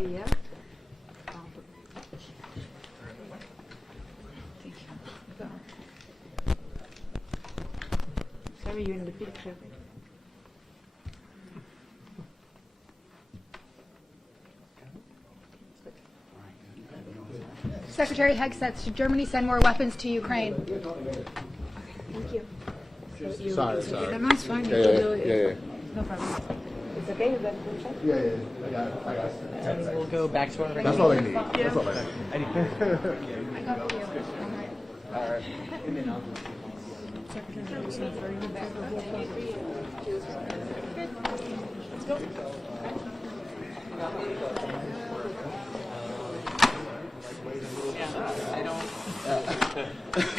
Yeah. Sorry, you're in the picture. Secretary Hegseth, should Germany send more weapons to Ukraine? Thank you. Sorry. No, it's fine. You can do it. No problem. It's okay. Is that good? Yeah. I got it. And we'll go back to our That's all I need. That's all I need. I got you. All right.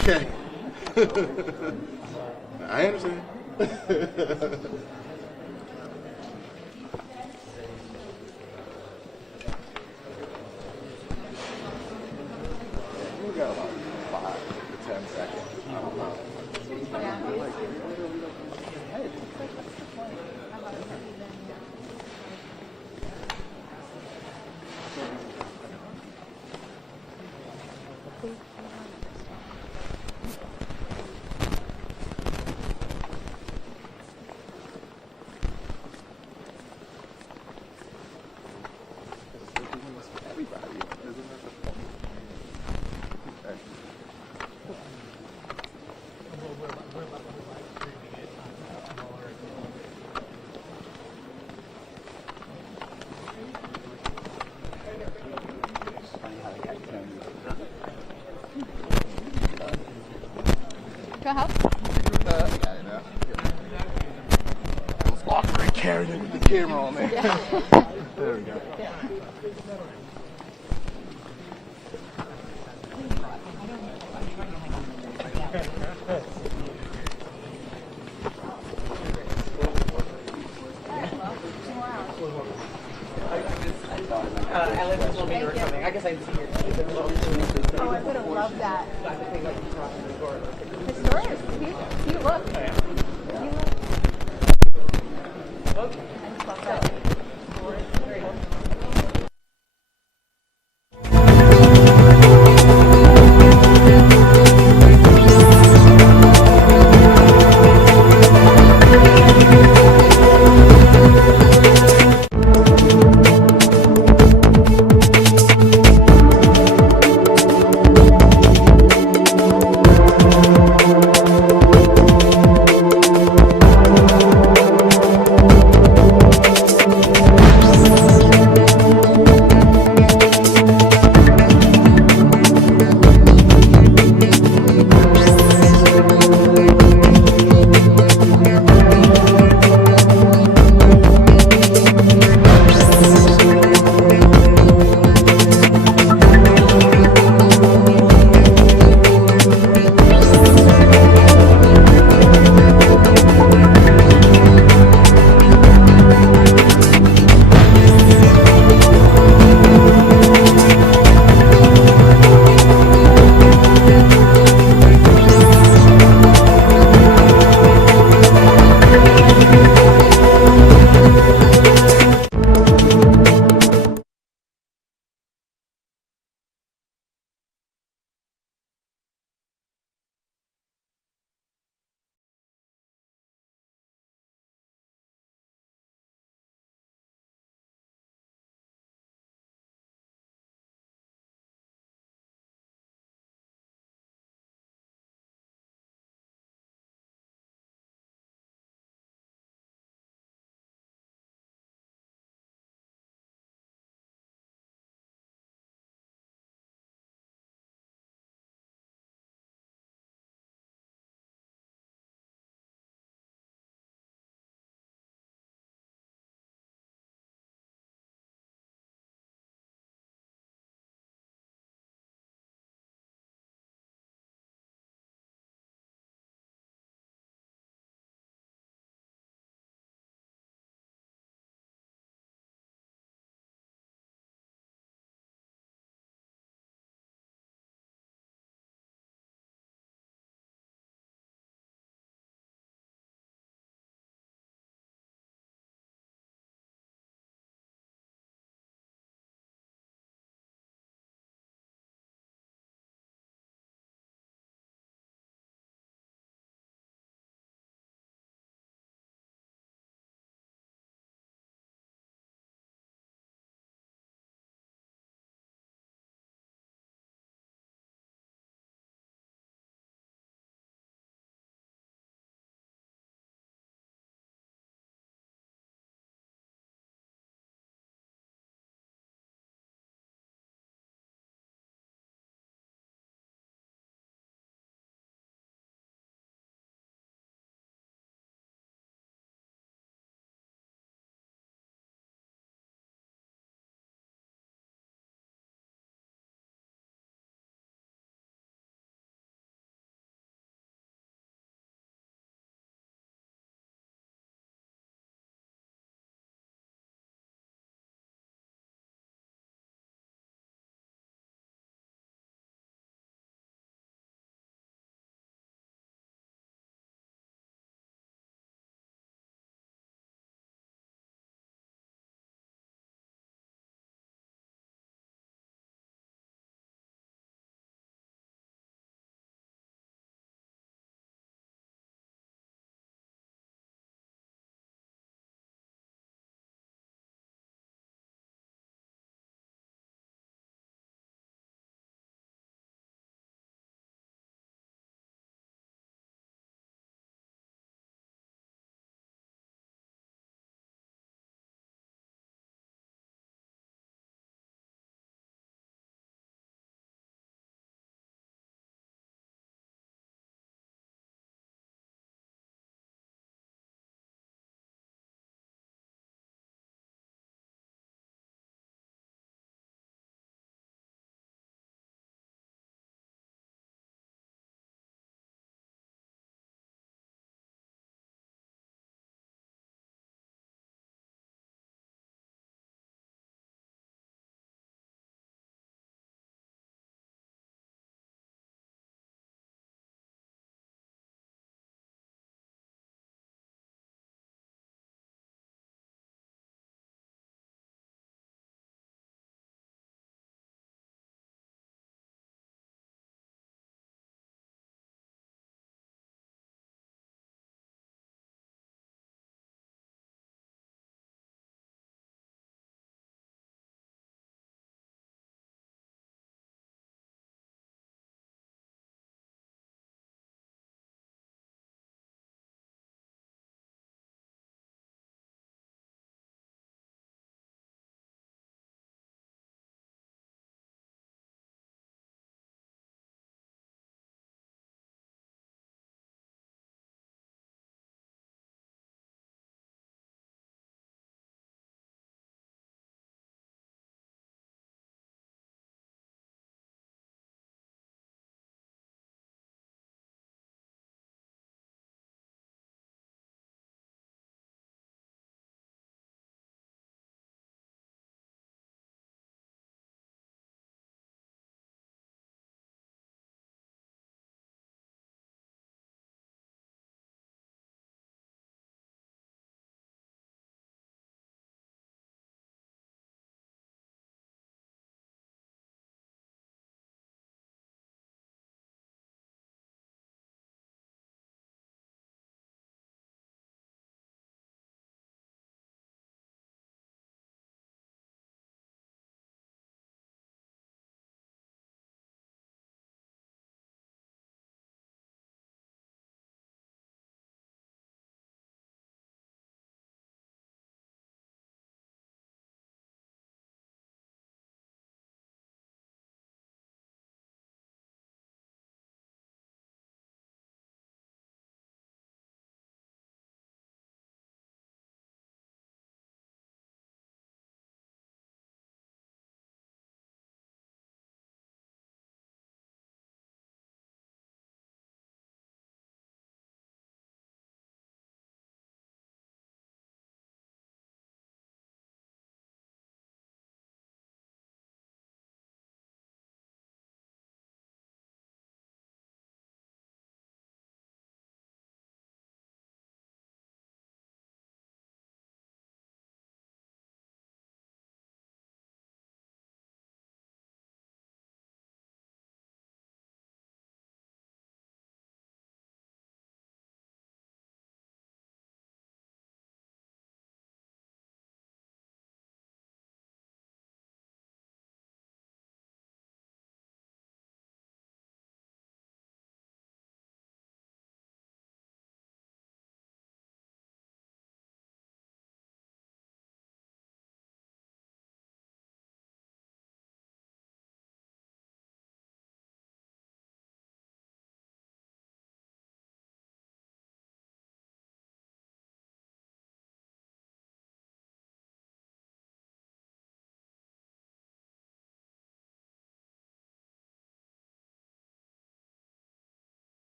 Okay. I understand. We got about 5 to 10 seconds. I don't know. Go help. I was awkward carrying it with the camera on there. There we go. Alex told me you were coming. I guess I didn't see your Oh, I would have loved that. Historic. You look.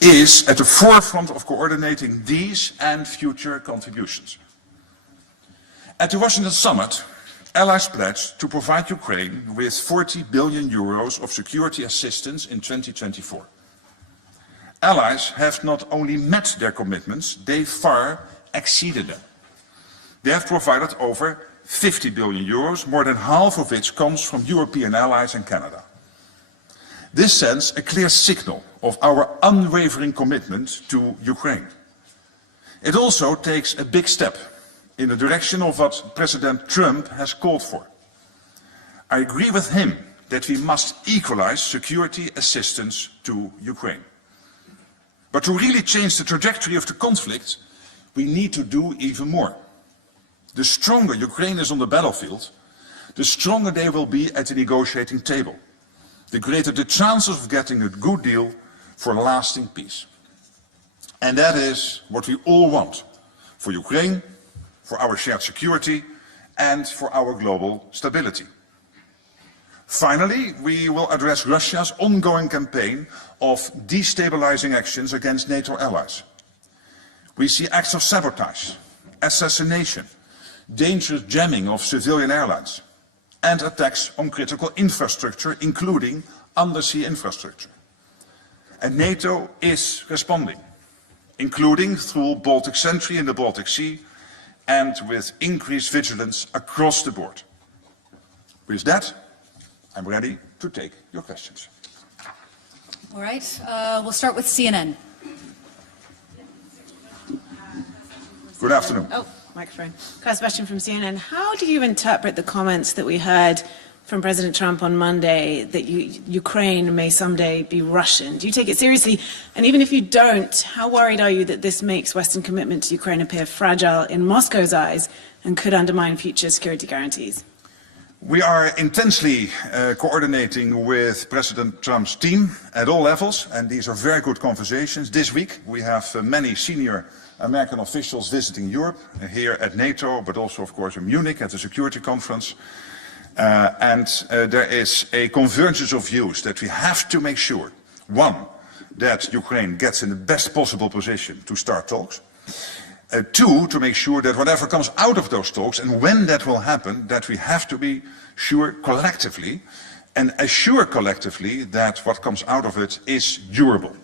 is at the forefront of coordinating these and future contributions. At the Washington summit, allies pledged to provide Ukraine with 40 billion euros of security assistance in 2024. Allies have not only met their commitments, they far exceeded them. They have provided over 50 billion euros, more than half of which comes from European allies and Canada. This sends a clear signal of our unwavering commitment to Ukraine. It also takes a big step in the direction of what President Trump has called for. I agree with him that we must equalize security assistance to Ukraine. But to really change the trajectory of the conflict, we need to do even more. The stronger Ukraine is on the battlefield, the stronger they will be at the negotiating table, the greater the chances of getting a good deal for lasting peace. And that is what we all want for Ukraine, for our shared security, and for our global stability. Finally, we will address Russia's ongoing campaign of destabilizing actions against NATO allies. We see acts of sabotage, assassination, dangerous jamming of civilian airlines, and attacks on critical infrastructure, including undersea infrastructure. And NATO is responding, including through Baltic Sentry in the Baltic Sea, and with increased vigilance across the board. With that, I'm ready to take your questions. All right, we'll start with CNN. Good afternoon. Oh, microphone. Question from CNN. How do you interpret the comments that we heard from President Trump on Monday that Ukraine may someday be Russian? Do you take it seriously? And even if you don't, how worried are you that this makes Western commitment to Ukraine appear fragile in Moscow's eyes and could undermine future security guarantees? We are intensely coordinating with President Trump's team at all levels, and these are very good conversations. This week we have many senior American officials visiting Europe, here at NATO, but also, of course, in Munich at the security conference. There is a convergence of views that we have to make sure, one, that Ukraine gets in the best possible position to start talks. Two, to make sure that whatever comes out of those talks, and when that will happen, that we have to be sure collectively and assure collectively that what comes out of it is durable.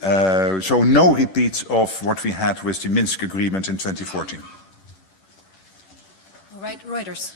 So no repeat of what we had with the Minsk agreement in 2014. All right, Reuters.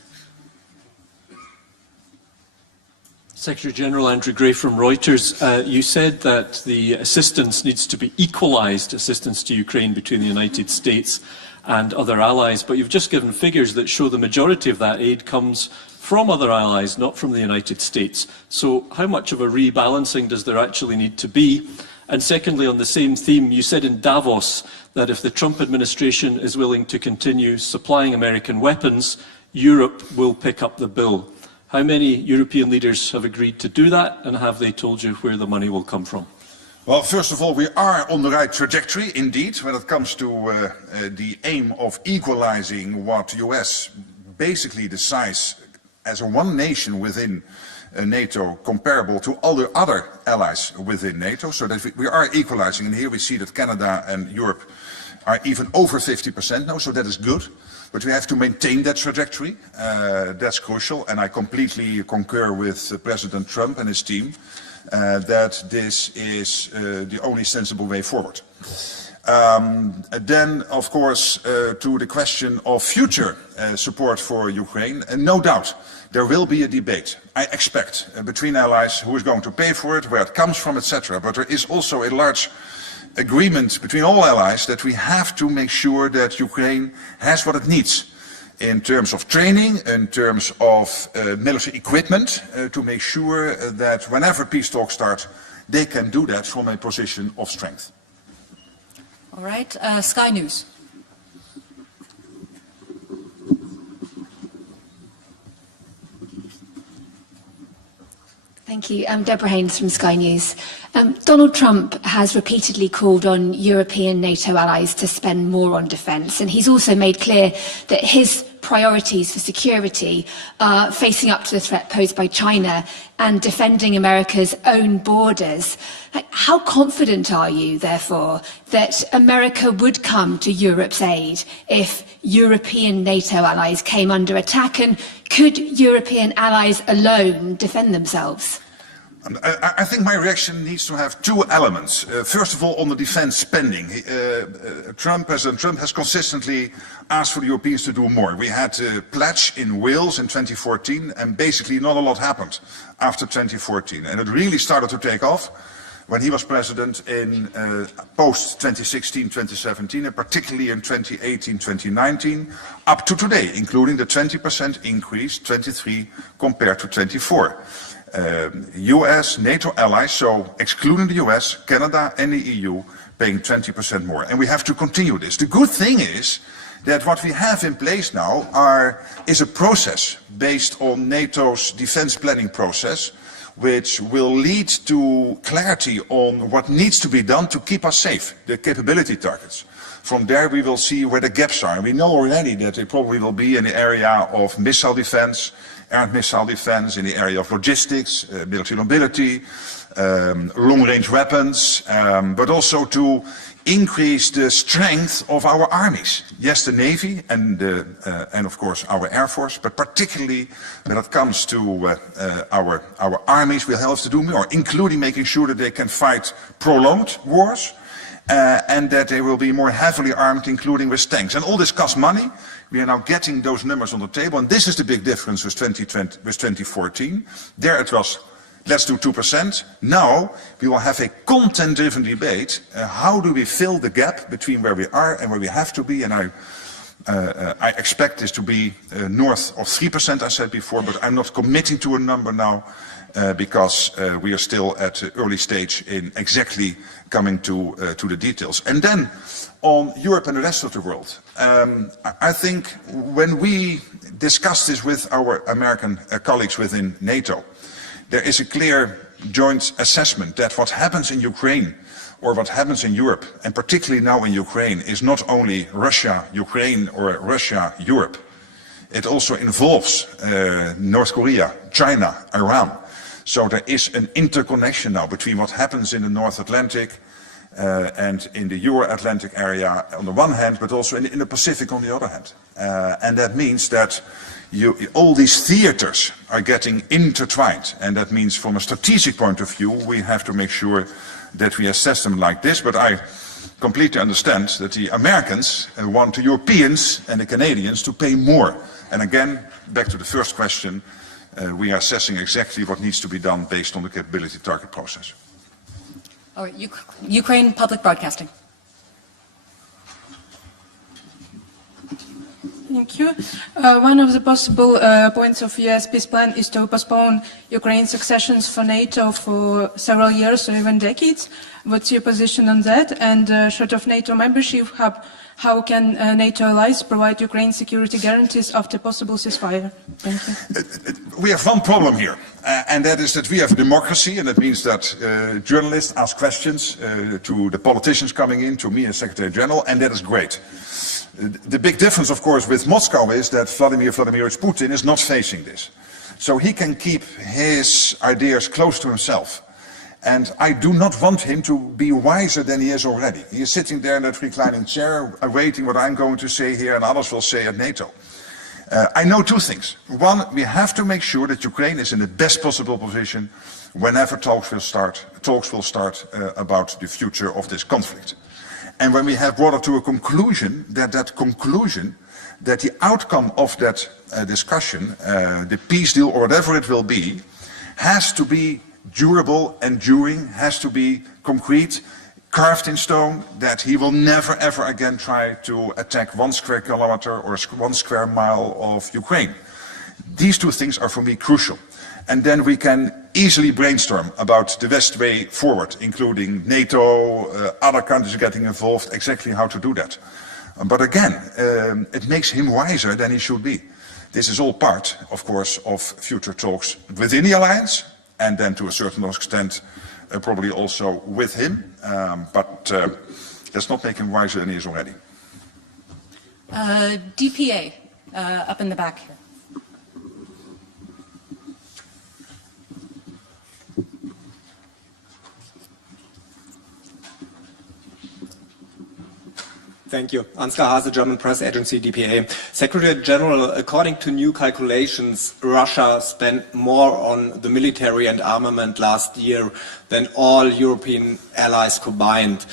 Secretary General Andrew Gray from Reuters, you said that the assistance needs to be equalised, assistance to Ukraine between the United States and other allies, but you've just given figures that show the majority of that aid comes from other allies, not from the United States. So how much of a rebalancing does there actually need to be? And secondly, on the same theme, you said in Davos that if the Trump administration is willing to continue supplying American weapons, Europe will pick up the bill. How many European leaders have agreed to do that, and have they told you where the money will come from? Well, first of all, we are on the right trajectory, indeed, when it comes to the aim of equalizing what the US basically decides as a one nation within NATO comparable to all the other allies within NATO, so that we are equalizing. And here we see that Canada and Europe are even over 50% now, so that is good. But we have to maintain that trajectory. That's crucial, and I completely concur with President Trump and his team that this is the only sensible way forward. Then, of course, to the question of future support for Ukraine, no doubt there will be a debate, I expect, between allies who is going to pay for it, where it comes from, etc. But there is also a large agreement between all allies that we have to make sure that Ukraine has what it needs in terms of training, in terms of military equipment, to make sure that whenever peace talks start, they can do that from a position of strength. All right, Sky News. Thank you. I'm Deborah Haynes from Sky News. Donald Trump has repeatedly called on European NATO allies to spend more on defence, and he's also made clear that his priorities for security are facing up to the threat posed by China and defending America's own borders. How confident are you, therefore, that America would come to Europe's aid if European NATO allies came under attack? And could European allies alone defend themselves? I think my reaction needs to have two elements. First of all, on the defense spending. President Trump has consistently asked for the Europeans to do more. We had a pledge in Wales in 2014, and basically not a lot happened after 2014. And it really started to take off when he was president in post-2016-2017, and particularly in 2018-2019, up to today, including the 20% increase, 23 compared to 24. US, NATO allies, so excluding the US, Canada and the EU, paying 20% more. And we have to continue this. The good thing is that what we have in place now is a process based on NATO's defense planning process, which will lead to clarity on what needs to be done to keep us safe, the capability targets. From there we will see where the gaps are. And we know already that they probably will be in the area of missile defense, air missile defense, in the area of logistics, military mobility, long-range weapons, but also to increase the strength of our armies. Yes, the Navy and of course our Air Force, but particularly when it comes to our armies, we'll have to do more, including making sure that they can fight prolonged wars, and that they will be more heavily armed, including with tanks. And all this costs money. We are now getting those numbers on the table, and this is the big difference with 2014. There it was, let's do 2%. Now we will have a content-driven debate. How do we fill the gap between where we are and where we have to be? And I expect this to be north of 3%, I said before, but I'm not committing to a number now because we are still at the early stage in exactly coming to the details. And then on Europe and the rest of the world, I think when we discuss this with our American colleagues within NATO, there is a clear joint assessment that what happens in Ukraine or what happens in Europe, and particularly now in Ukraine, is not only Russia-Ukraine or Russia-Europe. It also involves North Korea, China, Iran. So there is an interconnection now between what happens in the North Atlantic and in the Euro-Atlantic area on the one hand, but also in the Pacific on the other hand. And that means that all these theaters are getting intertwined, and that means from a strategic point of view we have to make sure that we assess them like this. But I completely understand that the Americans want the Europeans and the Canadians to pay more. And again, back to the first question, we are assessing exactly what needs to be done based on the capability target process. All right, Ukraine Public Broadcasting. Thank you. One of the possible points of US peace plan is to postpone Ukraine's accessions for NATO for several years or even decades. What's your position on that? And short of NATO membership, how can NATO allies provide Ukraine security guarantees after possible ceasefire? Thank you. We have one problem here, and that is that we have democracy, and that means that journalists ask questions to the politicians coming in, to me as Secretary General, and that is great. The big difference, of course, with Moscow is that Vladimir Vladimirovich Putin is not facing this. So he can keep his ideas close to himself. And I do not want him to be wiser than he is already. He is sitting there in that reclining chair, awaiting what I'm going to say here and others will say at NATO. I know two things. One, we have to make sure that Ukraine is in the best possible position whenever talks will start about the future of this conflict. And when we have brought it to a conclusion, that the outcome of that discussion, the peace deal or whatever it will be, has to be durable, enduring, has to be concrete, carved in stone, that he will never ever again try to attack 1 square kilometer or 1 square mile of Ukraine. These two things are for me crucial. And then we can easily brainstorm about the best way forward, including NATO, other countries getting involved, exactly how to do that. But again, it makes him wiser than he should be. This is all part, of course, of future talks within the alliance, and then to a certain extent, probably also with him. But let's not make him wiser than he is already. DPA. Up in the back here. Thank you. Ansgar Hase, German press agency, DPA. Secretary General, according to new calculations, Russia spent more on the military and armament last year than all European allies combined.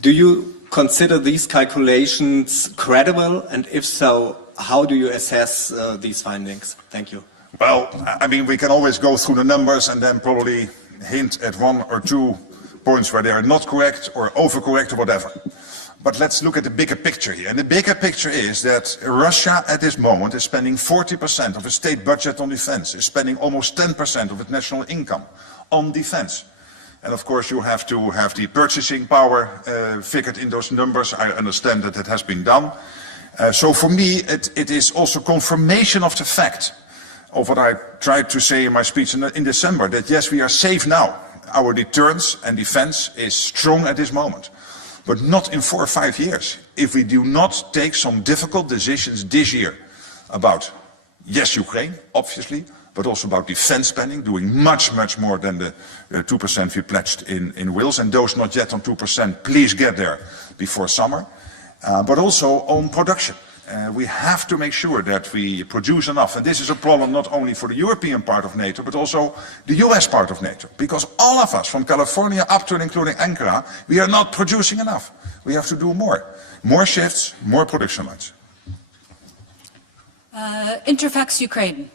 Do you consider these calculations credible? And if so, how do you assess these findings? Thank you. Well, I mean, we can always go through the numbers and then probably hint at one or two points where they are not correct or overcorrect or whatever. But let's look at the bigger picture here. And the bigger picture is that Russia at this moment is spending 40% of its state budget on defense, is spending almost 10% of its national income on defense. And of course you have to have the purchasing power figured in those numbers. I understand that it has been done. So for me it is also confirmation of the fact of what I tried to say in my speech in December, that yes, we are safe now. Our deterrence and defense is strong at this moment. But not in 4 or 5 years, if we do not take some difficult decisions this year about, yes, Ukraine, obviously, but also about defense spending, doing much, much more than the 2% we pledged in Wales, and those not yet on 2%, please get there before summer, but also on production. We have to make sure that we produce enough, and this is a problem not only for the European part of NATO, but also the US part of NATO, because all of us, from California up to and including Ankara, we are not producing enough. We have to do more. More shifts, more production lines. Interfax Ukraine.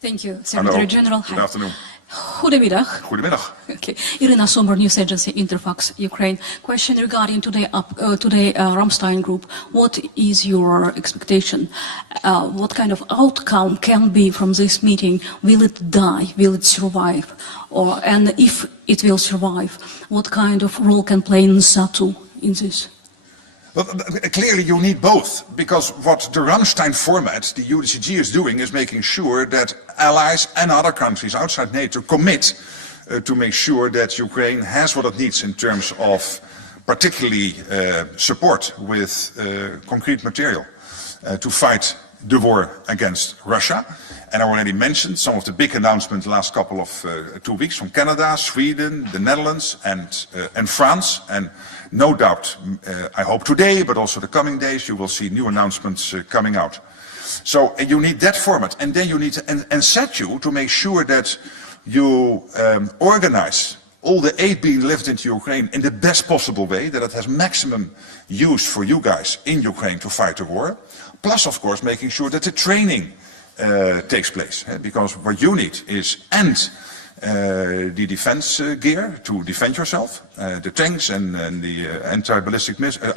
Thank you, Secretary General. Good afternoon. Goedemiddag. Goedemiddag. Okay. Irina Somber, News Agency, Interfax, Ukraine. Question regarding today Ramstein group. What is your expectation? What kind of outcome can be from this meeting? Will it die? Will it survive? And if it will survive, what kind of role can play NATO in this? Well, clearly you need both, because what the Ramstein format, the UDCG, is doing is making sure that allies and other countries outside NATO commit to make sure that Ukraine has what it needs in terms of particularly support with concrete material to fight the war against Russia. And I already mentioned some of the big announcements the last couple of 2 weeks from Canada, Sweden, the Netherlands and France. And no doubt, I hope today, but also the coming days, you will see new announcements coming out. So you need that format, and then you need to set you to make sure that you organize all the aid being delivered into Ukraine in the best possible way, that it has maximum use for you guys in Ukraine to fight the war. Plus, of course, making sure that the training takes place, because what you need is the defense gear to defend yourself, the tanks and the anti-ballistic missiles,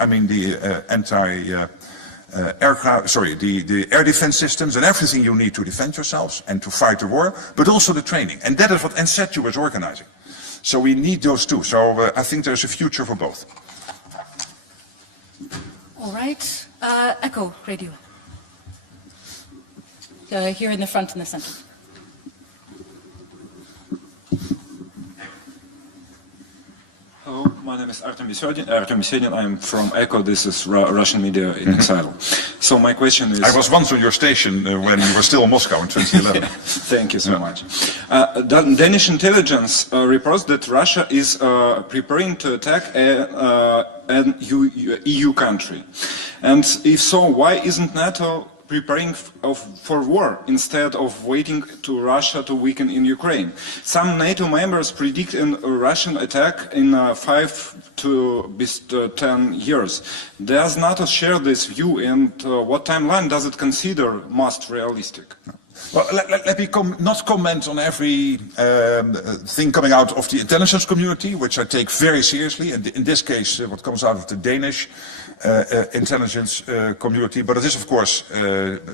the air defense systems and everything you need to defend yourselves and to fight the war, but also the training. And that is what NSETU is organizing. So we need those two. So I think there's a future for both. All right. Echo Radio. Here in the front in the center. Hello, my name is Artem Besedin. I'm from ECHO. This is Russian media in exile. So my question is... I was once on your station when you were still in Moscow in 2011. Thank you so much. Danish intelligence reports that Russia is preparing to attack an EU country. And if so, why isn't NATO preparing for war instead of waiting to Russia to weaken in Ukraine? Some NATO members predict a Russian attack in 5 to 10 years. Does NATO share this view, and what timeline does it consider most realistic? Well, let me not comment on every thing coming out of the intelligence community, which I take very seriously, and in this case what comes out of the Danish intelligence community, but it is, of course,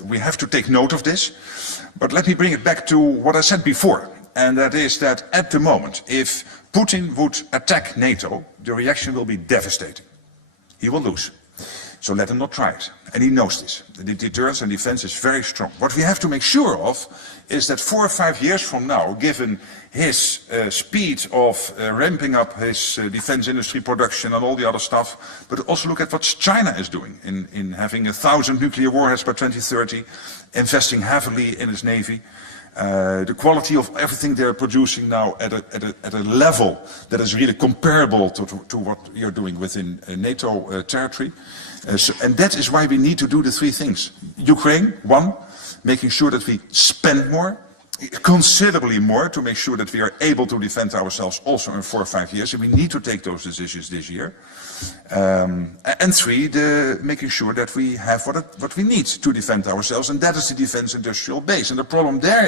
we have to take note of this. But let me bring it back to what I said before, and that is that at the moment, if Putin would attack NATO, the reaction will be devastating. He will lose. So let him not try it. And he knows this. The deterrence and defense is very strong. What we have to make sure of is that 4 or 5 years from now, given his speed of ramping up his defense industry production and all the other stuff, but also look at what China is doing in having 1,000 nuclear warheads by 2030, investing heavily in its navy. The quality of everything they're producing now at a level that is really comparable to what you're doing within NATO territory. And that is why we need to do the 3 things. Ukraine, 1, making sure that we spend more, considerably more, to make sure that we are able to defend ourselves also in 4 or 5 years. And we need to take those decisions this year. And 3, making sure that we have what we need to defend ourselves, and that is the defense industrial base. And the problem there